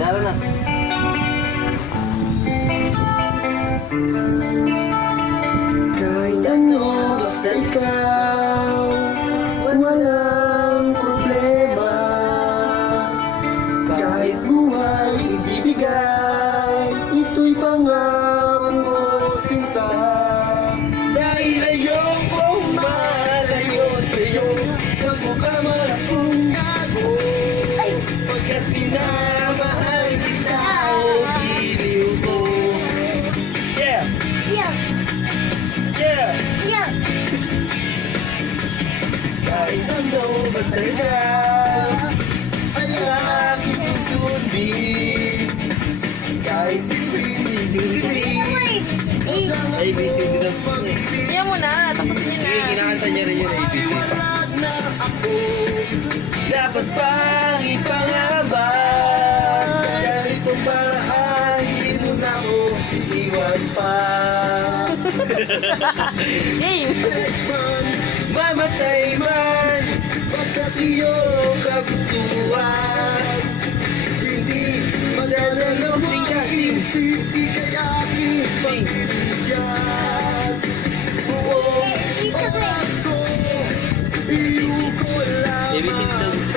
Tara na. Kahit ano, basta ikaw, walang problema. Kahit buhay ibibigay, ito'y pangako ko sita. Dahil ayokong malayo sa'yo, huwag mo ka malakong ako. Pagkat pinamahal kita, o giliw ko. Yeah! Yeah, Yeah! yeah. Kahit ano, basta ikaw ay aking susundin. Kahit hindi ABCD na po. Yan mo na, tapusin niyo na. Sige, kinakanta niya rin yung ABCD. wala na ako. Dapat pang ipangabas sa ganitong paraan, hindi mo na ako iiwan pa. Yay! Man, mamatay man, pagkat iyong kagustuhan, hindi madadalaw ang isip, di kaya